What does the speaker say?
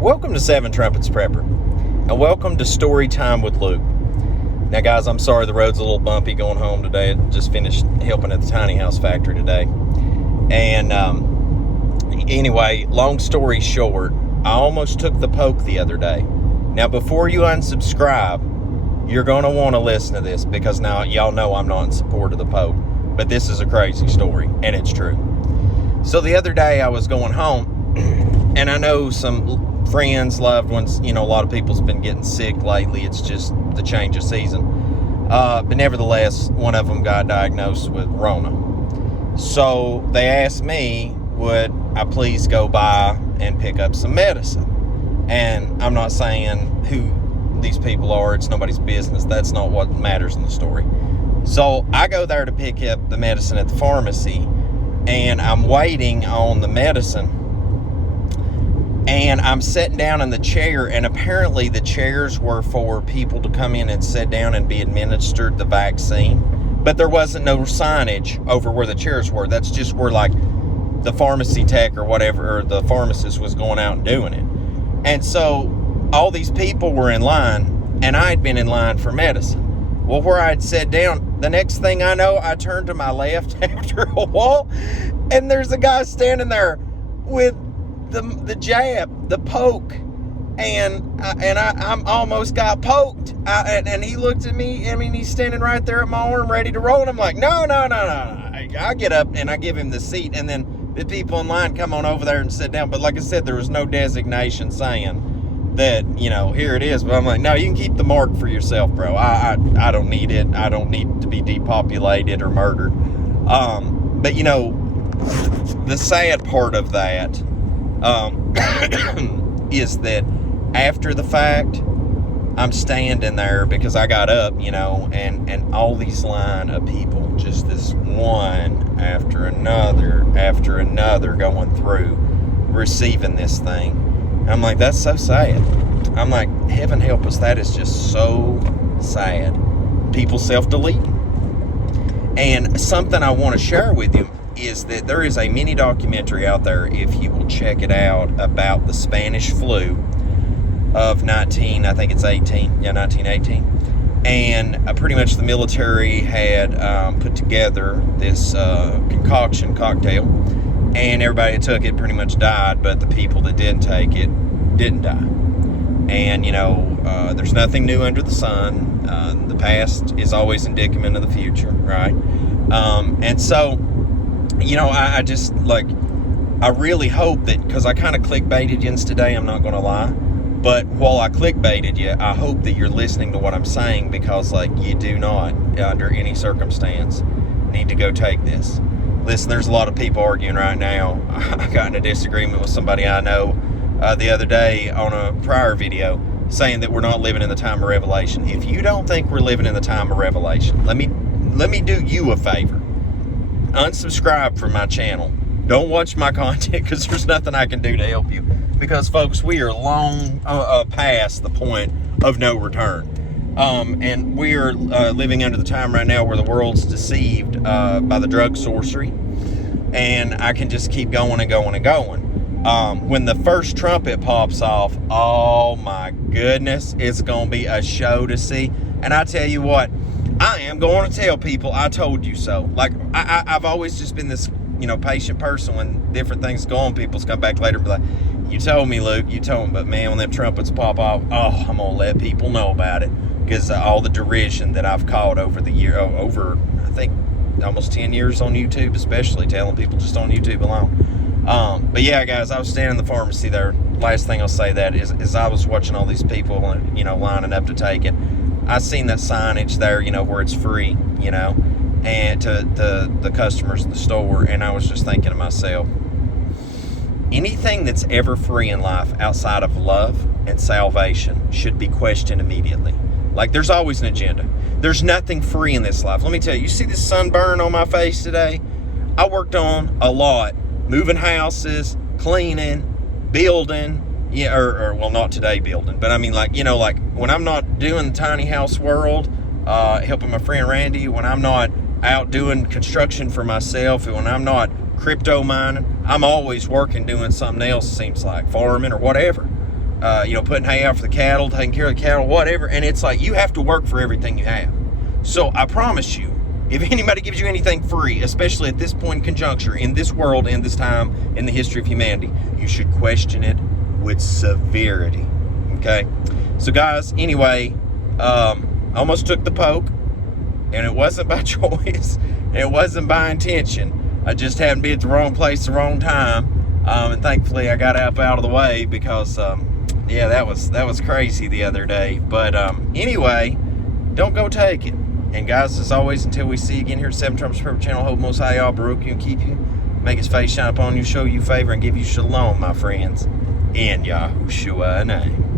Welcome to Seven Trumpets Prepper, and welcome to Story Time with Luke. Now, guys, I'm sorry the road's a little bumpy going home today. I just finished helping at the tiny house factory today. And anyway, long story short, I almost took the poke the other day. Now, before you unsubscribe, you're going to want to listen to this because now y'all know I'm not in support of the poke. But this is a crazy story, and it's true. So the other day I was going home, and I know some friends, loved ones, a lot of people's been getting sick lately. It's just the change of season. But nevertheless, one of them got diagnosed with Rona. So they asked me, would I please go by and pick up some medicine? And I'm not saying who these people are. It's nobody's business. That's not what matters in the story. So I go there to pick up the medicine at the pharmacy, and I'm waiting on the medicine. And I'm sitting down in the chair, and apparently the chairs were for people to come in and sit down and be administered the vaccine. But there wasn't no signage over where the chairs were. That's just where, like, the pharmacy tech or whatever, or the pharmacist was going out and doing it. And so all these people were in line, and I'd been in line for medicine. Well, where I'd sat down, the next thing I know, I turned to my left after a while, and there's a guy standing there with the jab, the poke, and I'm almost got poked. And he looked at me. I mean, he's standing right there at my arm, ready to roll. And I'm like, no. I get up and I give him the seat, and then the people in line come on over there and sit down. But like I said, there was no designation saying that, here it is. But I'm like, no, you can keep the mark for yourself, bro. I don't need it. I don't need to be depopulated or murdered. But the sad part of that is that after the fact, I'm standing there because I got up, and all these line of people, just this one after another going through, receiving this thing. And I'm like, that's so sad. I'm like, heaven help us, that is just so sad. People self-deleting. And something I want to share with you is that there is a mini documentary out there, if you will check it out, about the Spanish flu of 1918. And pretty much the military had put together this concoction cocktail, and everybody that took it pretty much died, but the people that didn't take it didn't die. And, there's nothing new under the sun. The past is always indicative of the future, right? And so, I just, I really hope that, because I kind of clickbaited you today, I'm not going to lie, but while I clickbaited you, I hope that you're listening to what I'm saying, because, you do not, under any circumstance, need to go take this. Listen, there's a lot of people arguing right now. I got in a disagreement with somebody I know the other day on a prior video, saying that we're not living in the time of Revelation. If you don't think we're living in the time of Revelation, let me do you a favor. Unsubscribe from my channel. Don't watch my content, because there's nothing I can do to help you. Because, folks, we are long past the point of no return. And we are living under the time right now where the world's deceived by the drug sorcery. And I can just keep going and going and going. When the first trumpet pops off, oh my goodness, it's going to be a show to see. And I tell you what, I am going to tell people I told you so. I've always just been this, patient person. When different things go on, people's come back later and be like, you told me, Luke, you told me. But man, when them trumpets pop off, I'm going to let people know about it. Because all the derision that I've caught over the year, over, I think, almost 10 years on YouTube, especially telling people just on YouTube alone. But yeah, guys, I was standing in the pharmacy there. Last thing I'll say that is I was watching all these people, lining up to take it. I seen that signage there, where it's free, and to the customers in the store. And I was just thinking to myself, anything that's ever free in life outside of love and salvation should be questioned immediately. There's always an agenda. There's nothing free in this life. Let me tell you, you see this sunburn on my face today? I worked on a lot. Moving houses, cleaning, building, well, not today building, but I mean, when I'm not doing the tiny house world, helping my friend Randy, when I'm not out doing construction for myself, and when I'm not crypto mining, I'm always working doing something else, seems like, farming or whatever. putting hay out for the cattle, taking care of the cattle, whatever. And it's like, you have to work for everything you have. So I promise you, if anybody gives you anything free, especially at this point in conjuncture, in this world, in this time, in the history of humanity, you should question it with severity. Okay? So guys, anyway, I almost took the poke, and it wasn't by choice, and it wasn't by intention. I just happened to be at the wrong place, the wrong time, and thankfully I got up out of the way because, yeah, that was crazy the other day. But anyway, don't go take it. And guys, as always, until we see you again here at 7 Trumpets Purple Channel, hope Most High y'all Baruch you and keep you, make his face shine upon you, show you favor, and give you shalom, my friends, in Yahushua's name.